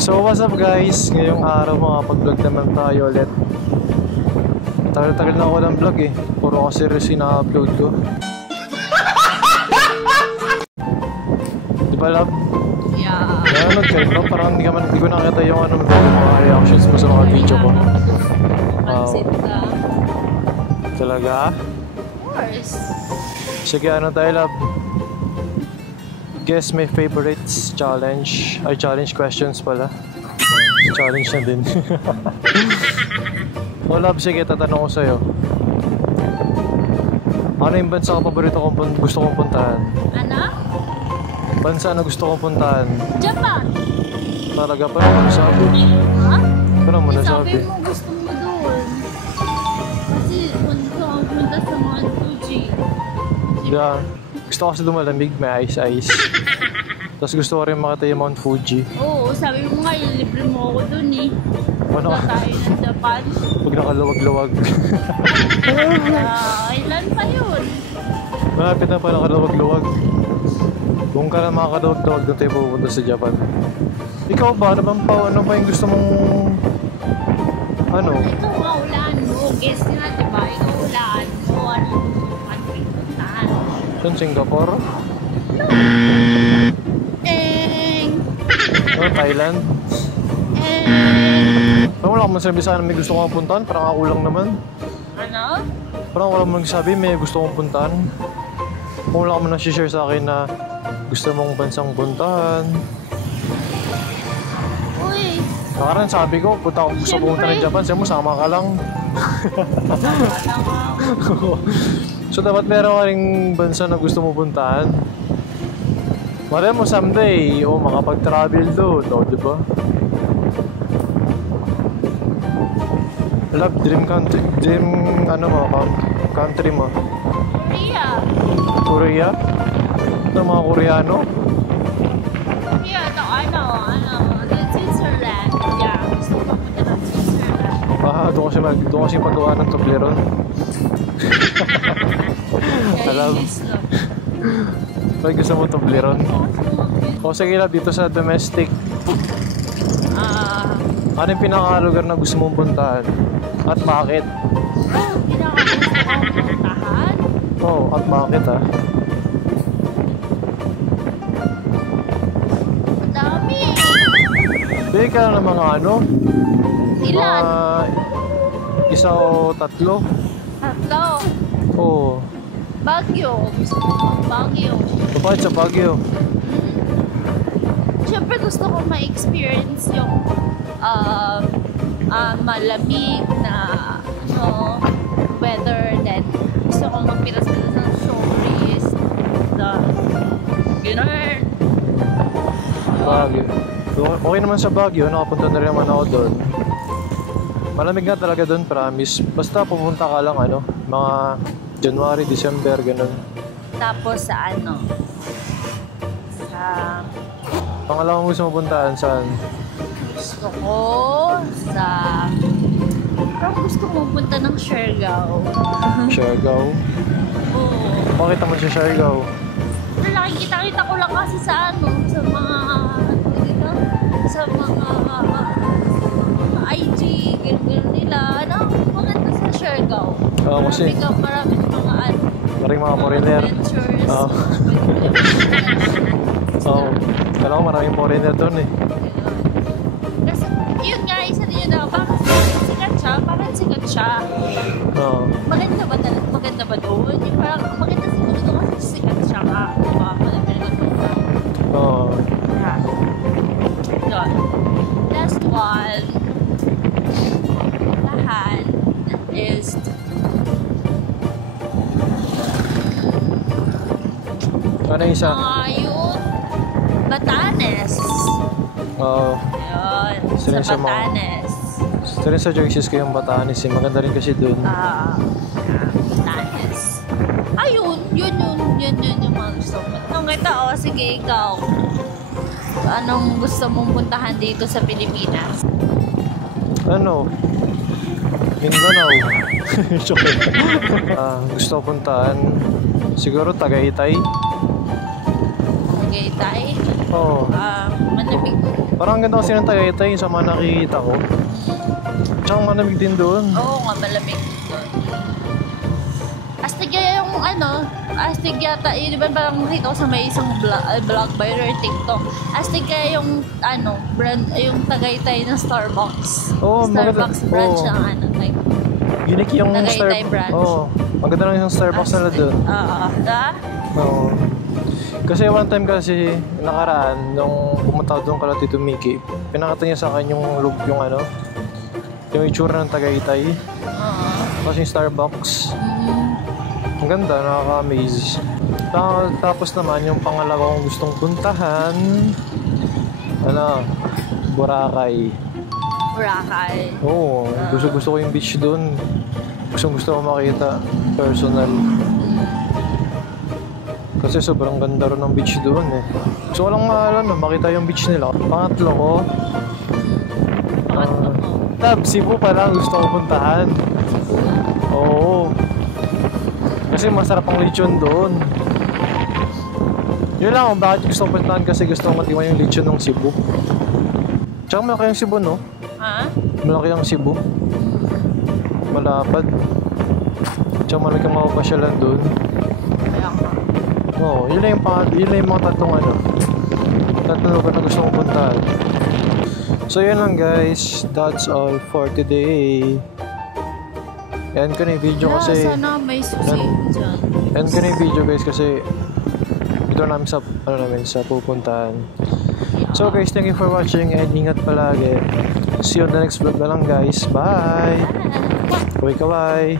So what's up guys? Ngayong araw makapag-vlog naman tayo ulit. Tagal-tagal na ako ng vlog eh. Puro kasi series na-upload ko. Di ba love? Yeah. Nanonood kayo no? Parang hindi ko nakita yung mga reactions mo sa mga video ko. Pansit ka. Talaga? Of course. Sige, ano tayo love? Guess my favorites challenge. Ay, challenge questions pala. Challenge na din. O love, sige, tatanong ko sa'yo. Ano yung bansa ka paborito kong gusto kong puntahan? Ano? Bansa na gusto kong puntahan? Japan! Talaga, paano mo nasabi? Ha? Paano mo nasabi? Sabi mo gusto mo doon. Kasi punta ang punta sa Mount Fuji. Yeah. Gusto ko kasi lumalamig, may ice. Tapos gusto ko rin makita yung Mount Fuji. Oo, sabi mo nga, libre mo ako doon eh. Ano? Punta tayo ng Japan. Pag nakaluwag-luwag. Ilan pa yun? Malapit na pa nakaluwag-luwag. Kung ka na makakaluwag-luwag, doon tayo pupunta sa Japan. Ikaw ba? Ano ba yung gusto mong... Ano? Ikaw nga ulaan mo. Guess nga, diba? Ikaw ulaan mo. Ano country puntahan? Saan? Singapore? Ano? Thailand? Parang wala akong masabi sana may gusto kong puntahan. Parang ako lang naman. Ano? Parang wala akong magsabi may gusto kong puntahan. Kung wala akong nasi-share sa akin na gusto mong bansang puntahan. Uy! Nakaraan sabi ko, punta ako gusto pumunta ng Japan. Sabi mo, sama ka lang. So dapat meron ka ring bansa na gusto mo puntahan. Malay mo someday, makapag-travel doon, di ba? Love, dream country, country mo? Korea! Korea? Ano mga Koreano? Korea, Switzerland. Yeah, gusto ko pumunta ng Switzerland. Doon kasi paggawa ng Toblerone. Alam. Pag gusto mo Toblerone. O sige lang, dito sa domestic. Ano yung pinaka-lugar na gusto mong puntahan? At bakit? Pinaka-gusto kong puntahan? Oo, at bakit Dami! Bili ka lang ng mga ano? Ilan? Isa o tatlo? Tatlo. Oo. Baguio. Gusto ko ng Baguio. Bakit sa Baguio? Siyempre gusto ko ma-experience yung malamig na weather. Then gusto ko magpilas-pilas ng stories. Gano'n. Baguio. Okay naman sa Baguio, nakapunta na rin naman ako doon. Malamig nga talaga doon, promise. Basta pupunta ka lang mga January, December, ganun. Tapos sa Pangalawang gusto mo puntahan saan? gusto ko parang gusto mo punta ng Siargao. Siargao? Oo. Bakit naman siya Siargao? Nakikita-kita ko lang kasi sa mga IG, gano'n nila. Maganda sa Siargao. Oo, kasi Maraming mga maraming mga foreigner. adventures. Oo. Oo. Kala ko maraming foreigner doon eh. Kasi yun nga, isa din yun bakit sikat siya. Oo. Maganda ba doon? Yung parang maganda siguro doon kasi sikat siya ka. Diba? Maganda na doon. Oo. Yun. Last one. Lahat is Ano yung isa? yung Batanes. Oo. Yun. Isa rin Sa sa mga- Batanes. Gusto rin sa Joyces ko yung Batanes eh. Maganda rin kasi doon. Batanes. Ayun. Yun yung mga gusto ko. Nung kita, sige, ikaw. Anong gusto mong puntahan dito sa Pilipinas? Mindanao. Joke. Gusto ko puntahan Siguro Tagaytay. Tagaytay. Oo. Malamig. Parang ang ganda kasi ng Tagaytay sa mga nakikita ko. Tsaka malamig din doon. Oo nga, malamig dito. Astig yung astig yata, yun diba parang nakita ko sa may isang vlog ba yun or TikTok. Astig kaya yung brand, yung Tagaytay ng Starbucks. Oo, Starbucks maganda. branch Oo. ng like, Unique yung Tagaytay branch. Oo. Maganda lang yung Starbucks nila doon. Oo. Kasi one time kasi nakaraan nung pumunta ko doon kala Tito Mickey, pinakita niya sa akin yung yung itsura ng Tagaytay. Kasi yung Starbucks. Ang ganda, nakaka-amaze. Tapos naman yung pangalawa kong gustong puntahan, Boracay. Boracay. Oo, gusto ko yung beach doon. Gusto ko makita personal. Kasi sobrang ganda rin ng beach doon eh. Gusto ko lang makita yung beach nila. Pangatlo ko, Cebu pa lang gusto ko puntahan. Oo. Kasi masarap ang lechon doon. Yun lang kung bakit gusto ko puntahan kasi gusto ko matikman yung lechon ng Cebu. Tsaka malaki yung Cebu, no? Malaki yung Cebu. Malapad. Tsaka malaki ang mapapasyalan doon. Oo, yun lang yung mga tatlong lugar na gusto kong puntahan. So yun lang guys, that's all for today. End ko na yung video kasi Sana may susi dyan. end ko na yung video guys kasi ito namin sa pupuntahan. So guys, thank you for watching and ingat palagi. See you on the next vlog na lang guys. Bye! Kaway-kaway!